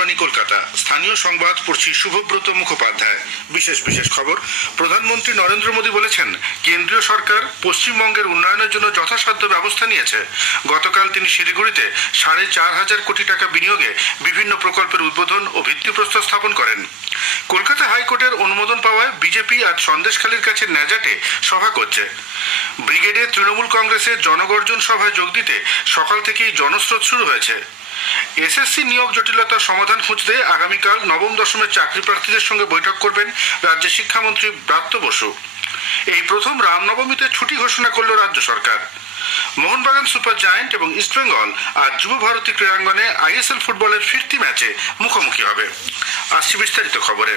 আকাশবাণী কলকাতা। স্থানীয় সংবাদ পড়ছি শুভব্রত মুখোপাধ্যায়। বিশেষ খবর। প্রধানমন্ত্রী নরেন্দ্র মোদী বলেছেন, কেন্দ্রীয় সরকার পশ্চিমবঙ্গের উন্নয়নের জন্য যথাসাধ্য ব্যবস্থা নিয়েছে। গতকাল তিনি শিলিগুড়িতে 4,500 কোটি টাকা বিনিয়োগে বিভিন্ন প্রকল্পের উদ্বোধন ও ভিত্তিপ্রস্তর স্থাপন করেন। কলকাতা হাইকোর্টের অনুমোদন পাওয়ায় বিজেপি আজ সন্দেশখালীর কাছে ন্যাজাটে সভা করছে। ব্রিগেডে তৃণমূল কংগ্রেসের জনগর্জন সভায় যোগ দিতে সকাল থেকেই জনস্রোত শুরু হয়েছে। এসএসসি নিয়োগ জটিলতার সমাধান খুঁজতে আগামীকাল নবম দশমের চাকরি প্রার্থীদের সঙ্গে বৈঠক করবেন রাজ্যের শিক্ষামন্ত্রী ব্রাত্য বসু। এই প্রথম রামনবমীতে ছুটি ঘোষণা করল রাজ্য সরকার। মোহনবাগান সুপার জায়ান্ট এবং ইস্টবেঙ্গল আজ যুব ভারতী ক্রীড়াঙ্গনে আইএসএল ফুটবলের ফিরতি ম্যাচে মুখোমুখি হবে। আসছি বিস্তারিত খবরে।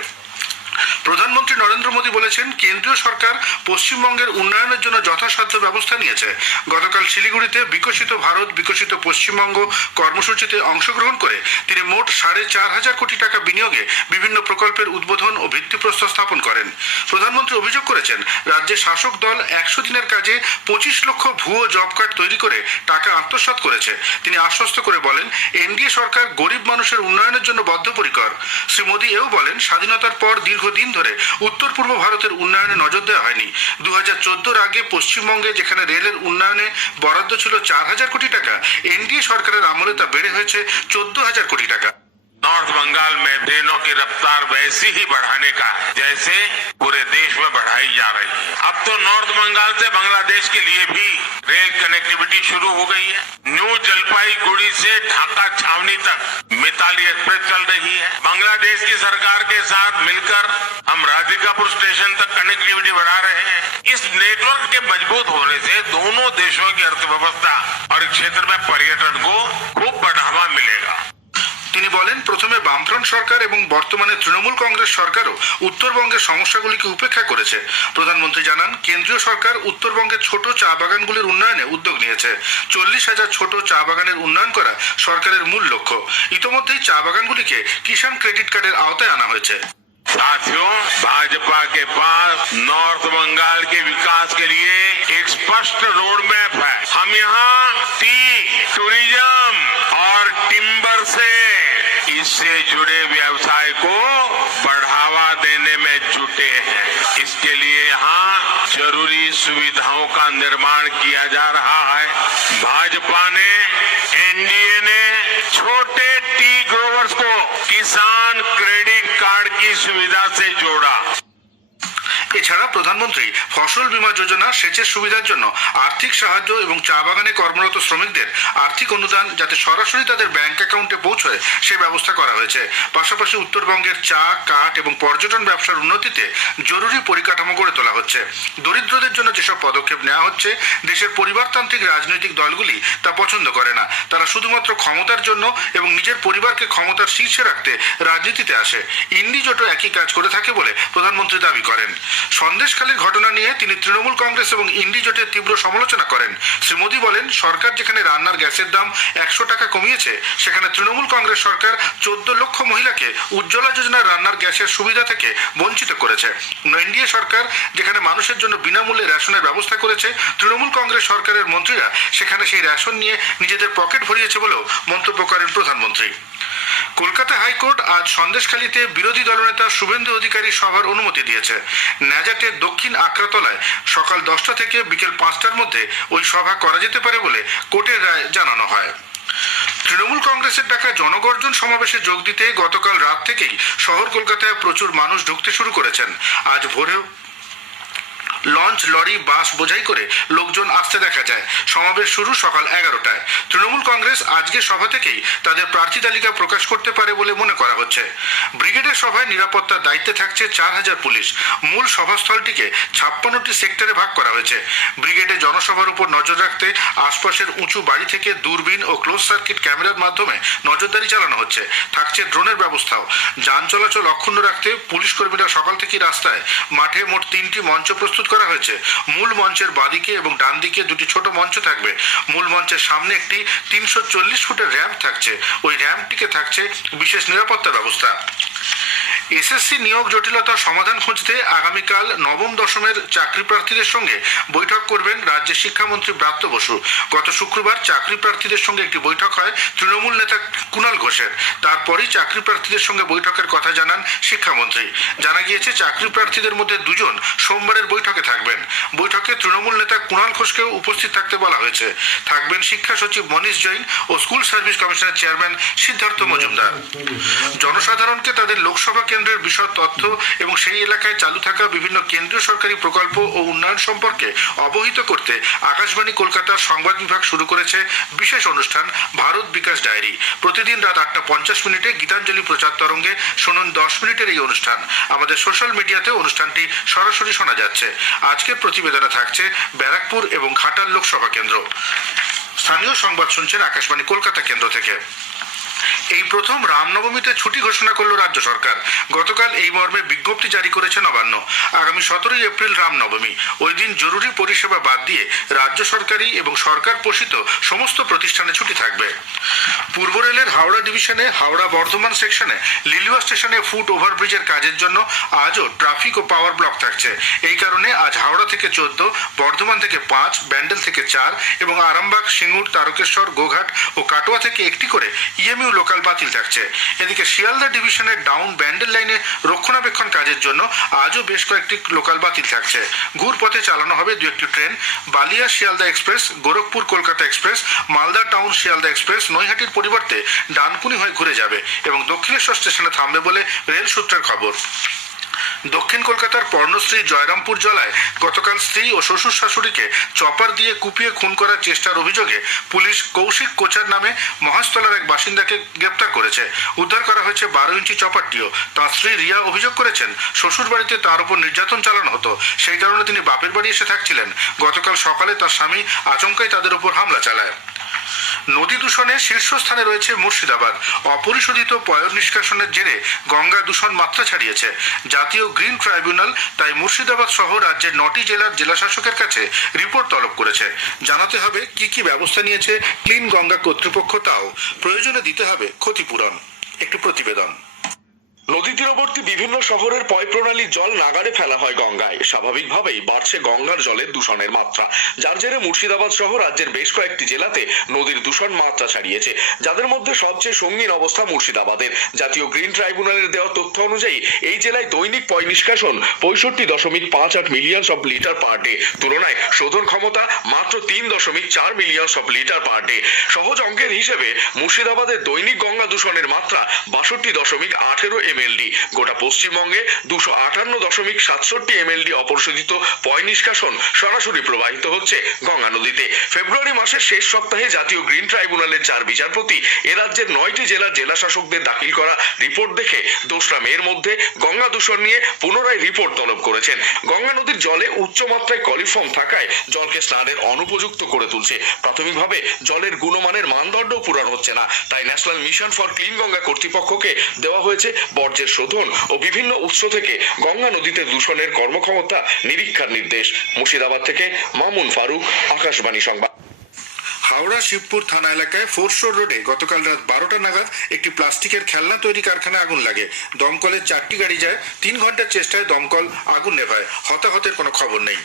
প্রধানমন্ত্রী নরেন্দ্র মোদী বলেছেন, কেন্দ্রীয় সরকার পশ্চিমবঙ্গের উন্নয়নের জন্য যথাসাধ্য ব্যবস্থা নিয়েছে। গতকাল শিলিগুড়িতে বিকশিত ভারত বিকশিত পশ্চিমবঙ্গ কর্মসূচিতে অংশগ্রহণ করে তিনি মোট 4,500 কোটি টাকা বিনিয়োগে বিভিন্ন প্রকল্পের উদ্বোধন ও ভিত্তিপ্রস্তর স্থাপন করেন। প্রধানমন্ত্রী অভিযোগ করেছেন, রাজ্যের শাসক দল 100 দিনের কাজে 25 লক্ষ ভুয়ো জব কার্ড তৈরি করে টাকা আত্মসাৎ করেছে। তিনি আশ্বস্ত করে বলেন, এনডিএ সরকার গরিব মানুষের উন্নয়নের জন্য বদ্ধপরিকর। শ্রী মোদী এও বলেন, স্বাধীনতার পর দীর্ঘদিন ধরে উত্তর পূর্ব ভারতের উন্নয়নে নজর দেওয়া হয়নি। 2014-র আগে পশ্চিমবঙ্গে যেখানে রেলের উন্নয়নে বরাদ্দ ছিল 4,000 কোটি টাকা, এনডিএ সরকারের আমলে তা বেড়ে হয়েছে 14,000 কোটি টাকা। नॉर्थ बंगाल में ट्रेनों की रफ्तार वैसी ही बढ़ाने का है जैसे पूरे देश में बढ़ाई जा रही है। अब तो नॉर्थ बंगाल से बांग्लादेश के लिए भी रेल कनेक्टिविटी शुरू हो गई है। न्यू जलपाईगुड़ी से ढाका छावनी तक मिताली एक्सप्रेस चल रही है। बांग्लादेश की सरकार के साथ मिलकर हम राधिकापुर स्टेशन तक कनेक्टिविटी बढ़ा रहे हैं। इस नेटवर्क के मजबूत होने से दोनों देशों की अर्थव्यवस्था और इस क्षेत्र में पर्यटन को खूब बढ़ावा मिलेगा। তিনি বলেন, প্রথমে বামফ্রন্ট সরকার এবং বর্তমানে তৃণমূল কংগ্রেস সরকারও উত্তরবঙ্গের সমস্যাগুলিকে উপেক্ষা করেছে। প্রধানমন্ত্রী জানান, কেন্দ্রীয় সরকার উত্তরবঙ্গের ছোট চা বাগানগুলির উন্নয়নে উদ্যোগ নিয়েছে। 40,000 ছোট চা বাগানের উন্নয়ন করা সরকারের মূল লক্ষ্য। ইতোমধ্যেই চা বাগানগুলিকে কিষাণ ক্রেডিট কার্ডের আওতায় আনা হয়েছে। साथियों, भाजपा के पास नॉर्थ बंगाल के विकास के लिए एक स्पष्ट रोड मैप है। हम यहाँ टी, टूरिज्म और टिम्बर से इससे जुड़े व्यवसाय को बढ़ावा देने में जुटे हैं। इसके लिए यहाँ जरूरी सुविधाओं का निर्माण किया जा रहा है। भाजपा ने, एनडीए ने छोटे टी ग्रोवर्स को किसान क्रेडिट कार्ड की सुविधा से जोड़ा। এছাড়া প্রধানমন্ত্রী ফসল বীমা যোজনা, সেচের সুবিধার জন্য আর্থিক সাহায্য এবং চা বাগানে কর্মরত শ্রমিকদের আর্থিক অনুদান যাতে সরাসরি তাদের ব্যাংক অ্যাকাউন্টে পৌঁছয় সে ব্যবস্থা করা হয়েছে। পাশাপাশি উত্তরবঙ্গের চা, কাঠ এবং পর্যটন ব্যবসার উন্নতিতে জরুরি পরিকাঠামো গড়ে তোলা হচ্ছে। দরিদ্রদের জন্য যেসব পদক্ষেপ নেওয়া হচ্ছে, দেশের পরিবারতান্ত্রিক রাজনৈতিক দলগুলি তা পছন্দ করে না। তারা শুধুমাত্র ক্ষমতার জন্য এবং নিজের পরিবারকে ক্ষমতার শীর্ষে রাখতে রাজনীতিতে আসে। ইন্ডি জোটও একই কাজ করে থাকে বলে প্রধানমন্ত্রী দাবি করেন। সন্দেশখালীর ঘটনা নিয়ে তিনি তৃণমূল কংগ্রেস এবং ইন্ডি জোটের তীব্র সমালোচনা করেন। শ্রী মোদী বলেন, সরকার যেখানে রান্নার গ্যাসের দাম 100 টাকা কমিয়েছে, সেখানে তৃণমূল কংগ্রেস সরকার 14 লক্ষ মহিলাকে উজ্জ্বলা যোজনার রান্নার গ্যাসের সুবিধা থেকে বঞ্চিত করেছে। এনডিএ সরকার যেখানে মানুষের জন্য বিনামূল্যে রেশনের ব্যবস্থা করেছে, তৃণমূল কংগ্রেস সরকারের মন্ত্রীরা সেখানে সেই রেশন নিয়ে নিজেদের পকেট ভরিয়েছে বলেও মন্তব্য করেন প্রধানমন্ত্রী। কলকাতা হাইকোর্ট আজ সন্দেশখালীতে বিরোধী দলনেতা শুভেন্দু অধিকারী সভার অনুমতি দিয়েছে। ন্যাজাটের দক্ষিণ আকরাতলায় সকাল 10টা থেকে বিকেল 5টার মধ্যে ওই সভা করা যেতে পারে বলে কোর্টের রায় জানানো হয়। তৃণমূল কংগ্রেসের ডাকা জনগর্জন সমাবেশে যোগ দিতে গতকাল রাত থেকেই শহর কলকাতায় প্রচুর মানুষ ঢুকতে শুরু করেছেন। আজ ভোরেও লঞ্চ, লরি, বাস বোঝাই করে লোকজন আসতে দেখা যায়। সমাবেশ শুরু সকাল 11টায়। তৃণমূল কংগ্রেস আজকে সভা থেকেই তাদের প্রার্থী তালিকা প্রকাশ করতে পারে বলে মনে করা হচ্ছে। ব্রিগেডের সভায় নিরাপত্তার দায়িত্বে থাকছে 4,000 পুলিশ। মূল সভাস্থলটিকে 56টি সেক্টরে ভাগ করা হয়েছে। ব্রিগেডে জনসভার উপর নজর রাখতে আশপাশের উঁচু বাড়ি থেকে দূরবীন ও ক্লোজ সার্কিট ক্যামেরার মাধ্যমে নজরদারি চালানো হচ্ছে। থাকছে ড্রোনের ব্যবস্থাও। যান চলাচল অক্ষুণ্ণ রাখতে পুলিশ কর্মীরা সকাল থেকেই রাস্তায়। মাঠে মোট 3টি মঞ্চ প্রস্তুত করা হয়েছে। মূল মঞ্চের বাঁদিকে এবং ডান দিকে 2টি ছোট মঞ্চ থাকবে। মূল মঞ্চের সামনে একটি 340 ফুটের র্যাম্প থাকছে। ওই র্যাম্পটিকে থাকছে বিশেষ নিরাপত্তা ব্যবস্থা। এসএসসি নিয়োগ জটিলতার সমাধান খুঁজতে আগামীকাল নবম দশমের চাকরি প্রার্থীদের সঙ্গে বৈঠক করবেন রাজ্যের শিক্ষামন্ত্রী ব্রাত্য বসু। গত শুক্রবার চাকরি প্রার্থীদের সঙ্গে একটি বৈঠক হয় তৃণমূল নেতা কুণাল ঘোষের। তারপরই চাকরি প্রার্থীদের সঙ্গে বৈঠকের কথা জানান শিক্ষামন্ত্রী। জানা গিয়েছে চাকরি প্রার্থীদের মধ্যে দুজন সোমবারের বৈঠকে থাকবেন। বৈঠকে তৃণমূল নেতা কুণাল ঘোষকেও উপস্থিত থাকতে বলা হয়েছে। থাকবেন শিক্ষা সচিব মনীষ জৈন ও স্কুল সার্ভিস কমিশনের চেয়ারম্যান সিদ্ধার্থ মজুমদার। জনসাধারণকে তাদের লোকসভা কেন্দ্রের বিশদ তথ্য এবং সেই এলাকায় চালু থাকা বিভিন্ন কেন্দ্রীয় সরকারি প্রকল্প ও উন্নয়ন সম্পর্কে অবহিত করতে আকাশবাণী কলকাতার সংবাদ বিভাগ শুরু করেছে বিশেষ অনুষ্ঠান ভারত বিকাশ ডায়েরি। প্রতিদিন রাত 8:50 গীতাঞ্জলি প্রচার তরঙ্গে শুনুন 10 মিনিটের এই অনুষ্ঠান। আমাদের সোশ্যাল মিডিয়াতে অনুষ্ঠানটি সরাসরি শোনা যাচ্ছে। আজকের প্রতিবেদনে থাকছে ব্যারাকপুর এবং ঘাটাল লোকসভা কেন্দ্র। স্থানীয় সংবাদ শুনছেন আকাশবাণী কলকাতা কেন্দ্র থেকে। এই প্রথম রামনবমীতে ছুটি ঘোষণা করল রাজ্য সরকার। গতকাল এই মর্মে বিজ্ঞপ্তি জারি করেছে নবান্ন। আগামী 17 এপ্রিল রামনবমী। ওই দিন জরুরি পরিষেবা বাদ দিয়ে রাজ্য সরকারি এবং সরকার পোষিত সমস্ত প্রতিষ্ঠানে ছুটি থাকবে। পূর্ব রেলের হাওড়া ডিভিশনে হাওড়া বর্ধমান সেকশনে লিলুয়া স্টেশনে ফুট ওভারব্রিজের কাজের জন্য আজও ট্রাফিক ও পাওয়ার ব্লক থাকছে। এই কারণে আজ হাওড়া থেকে 14, বর্ধমান থেকে 5, ব্যান্ডেল থেকে 4 এবং আরামবাগ, সিঙ্গুর, তারকেশ্বর, গোঘাট ও কাটোয়া থেকে একটি করে ইএমইউ লোকাল বাতিল থাকছে। এদিকে শিয়ালদা ডিভিশনের ডাউন ব্যান্ডেল লাইনে রক্ষণাবেক্ষণ কাজের জন্য আজও বেশ কয়েকটি লোকাল বাতিল থাকছে। ঘুরপথে চালানো হবে 2টি train. Ballia Sealdah express, Gorakhpur Kolkata express, Malda town Sealdah express নৈহাটির পরিবর্তে ডানকুনি হয়ে ঘুরে যাবে এবং দক্ষিণেশ্বর স্টেশনে থামবে বলে রেল সূত্রের খবর। দক্ষিণ কলকাতার পর্ণশ্রী জয়রামপুর জলায় গতকাল স্ত্রী ও শ্বশুর শাশুড়িকে চপার দিয়ে কুপিয়ে খুন করার চেষ্টার অভিযোগে পুলিশ কৌশিক কোচার নামে মহাস্তলার এক বাসিন্দাকে গ্রেপ্তার করেছে। উদ্ধার করা হয়েছে 12 ইঞ্চি চপারটিও। তাঁর স্ত্রী রিয়া অভিযোগ করেছেন শ্বশুর বাড়িতে তার উপর নির্যাতন চালানো হতো, সেই কারণে তিনি বাপের বাড়ি এসে থাকছিলেন। গতকাল সকালে তার স্বামী আচমকাই তাদের উপর হামলা চালায়। নদী দূষণে শীর্ষস্থানে রয়েছে মুর্শিদাবাদ। অপরিশোধিত পয়ঃ নিষ্কাশনের জেরে গঙ্গা দূষণ মাত্রা ছাড়িয়েছে। জাতীয় গ্রিন ট্রাইব্যুনাল তাই মুর্শিদাবাদ সহ রাজ্যের 9টি জেলার জেলাশাসকের কাছে রিপোর্ট তলব করেছে। জানাতে হবে কি ব্যবস্থা নিয়েছে ক্লিন গঙ্গা কর্তৃপক্ষ, তাও প্রয়োজনে দিতে হবে ক্ষতিপূরণ। একটি প্রতিবেদন। নদী তীরবর্তী বিভিন্ন শহরের পয় প্রণালীর জল নাগাড়ে ফেলা হয় গঙ্গায়। স্বাভাবিকভাবেই বাড়ছে গঙ্গার জলের দূষণের মাত্রা, যার জেরে মুর্শিদাবাদ সহ রাজ্যের বেশ কয়েকটি জেলাতে নদীর দূষণ মাত্রা ছাড়িয়েছে, যাদের মধ্যে সবচেয়ে সঙ্গীন অবস্থা মুর্শিদাবাদের। জাতীয় গ্রিন ট্রাইব্যুনালের দেওয়া তথ্য অনুযায়ী এই জেলায় দৈনিক পয় নিষ্কাশন 65.58 মিলিয়ন সব লিটার পার ডে। তুলনায় শোধন ক্ষমতা মাত্র 3.4 মিলিয়ন সব লিটার পার ডে। সহজ অঙ্কের হিসেবে মুর্শিদাবাদের দৈনিক গঙ্গা দূষণের মাত্রা 62.18 MLD। গোটা পশ্চিমবঙ্গে 258.67 MLD অপরিশোধিত পয় নিষ্কাশন সরাসরি প্রবাহিত হচ্ছে গঙ্গা নদীতে। ফেব্রুয়ারি মাসের শেষ সপ্তাহে জাতীয় গ্রিন ট্রাইব্যুনালের 4 বিচারপতি এ রাজ্যের 9টি জেলার জেলাশাসকদের দাখিল করা রিপোর্ট দেখে 2রা মের মধ্যে গঙ্গা দূষণ নিয়ে পুনরায় রিপোর্ট তলব করেছেন। গঙ্গা নদীর জলে উচ্চমাত্রায় কলিফর্ম থাকায় জলকে স্নানের অনুপযুক্ত করে তুলছে। প্রাথমিকভাবে জলের গুণমানের মানদণ্ডও পূরণ হচ্ছে না, তাই national mission for clean Ganga কর্তৃপক্ষকে দেওয়া হয়েছে বর্জ্যের শোধন ও বিভিন্ন উৎস থেকে গঙ্গা নদীতে দূষণের কর্মক্ষমতা নিরীক্ষার নির্দেশ। মুর্শিদাবাদ থেকে মামুন ফারুক, আকাশবাণী সংবাদ। হাওড়া শিবপুর থানা এলাকায় ফোরশোর রোডে গতকাল রাত 12টা নাগাদ একটি প্লাস্টিকের খেলনা তৈরি কারখানায় আগুন লাগে। দমকলের 4টি গাড়ি যায়। 3 ঘন্টার চেষ্টায় দমকল আগুন নেভায়। হতাহতের কোনো খবর নেই।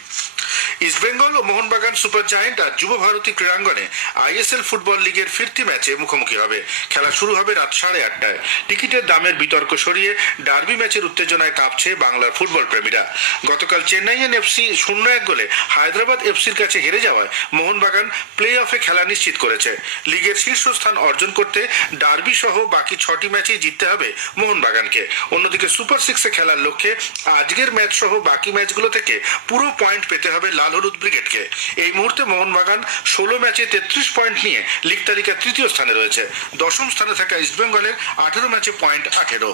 ইস্টবেঙ্গল ও মোহনবাগান সুপার জায়েন্ট আর যুব ভারতী ক্রীড়াঙ্গনে ISL ফুটবল লিগের ফিরতি ম্যাচে মুখোমুখি হবে। খেলা শুরু হবে রাত 8:30টায়। টিকিটের দামের বিতর্ক সরিয়ে ডার্বি ম্যাচের উত্তেজনায় কাঁপছে বাংলার ফুটবল প্রেমীরা। গতকাল চেন্নাইয়েন FC 0-1 গোলে হায়দ্রাবাদ FCর কাছে হেরে যাওয়ায় মোহনবাগান প্লে অফে খেলা নিশ্চিত করেছে। লিগের শীর্ষস্থান অর্জন করতে ডার্বি সহ বাকি 6টি ম্যাচেই জিততে হবে মোহনবাগানকে। অন্যদিকে সুপার 6-এ খেলার লক্ষ্যে আজকের ম্যাচ সহ বাকি ম্যাচগুলো থেকে পুরো পয়েন্ট পেতে হবে লাল হলুদ ব্রিগেডকে। এই মুহূর্তে মোহনবাগান 16 ম্যাচে 33 পয়েন্ট নিয়ে লিগ তালিকার 3য় স্থানে রয়েছে। 10ম স্থানে থাকা ইস্টবেঙ্গলের 18 ম্যাচে পয়েন্ট 18।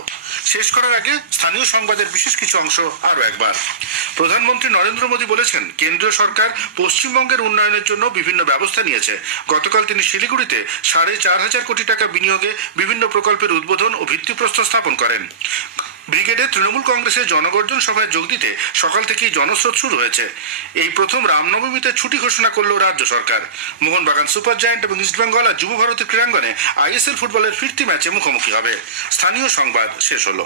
শেষ করার আগে স্থানীয় সংবাদের বিশেষ কিছু অংশ আরও একবার। প্রধানমন্ত্রী নরেন্দ্র মোদী বলেছেন, কেন্দ্রীয় সরকার পশ্চিমবঙ্গের উন্নয়নের জন্য বিভিন্ন ব্যবস্থা নিয়েছে। গতকাল তিনি শিলিগুড়িতে 4,500 কোটি টাকা বিনিয়োগে বিভিন্ন প্রকল্পের উদ্বোধন ও ভিত্তিপ্রস্তর স্থাপন করেন। ব্রিগেডে তৃণমূল কংগ্রেসের জনগর্জন সভায় যোগ দিতে সকাল থেকেই জনস্রোত শুরু হয়েছে। এই প্রথম রামনবমীতে ছুটি ঘোষণা করল রাজ্য সরকার। মোহনবাগান সুপার জায়েন্ট এবং ইস্টবেঙ্গল আর যুব ভারতী ক্রীড়াঙ্গনে ISL ফুটবলের ফিরতি ম্যাচে মুখোমুখি হবে। স্থানীয় সংবাদ শেষ হলো।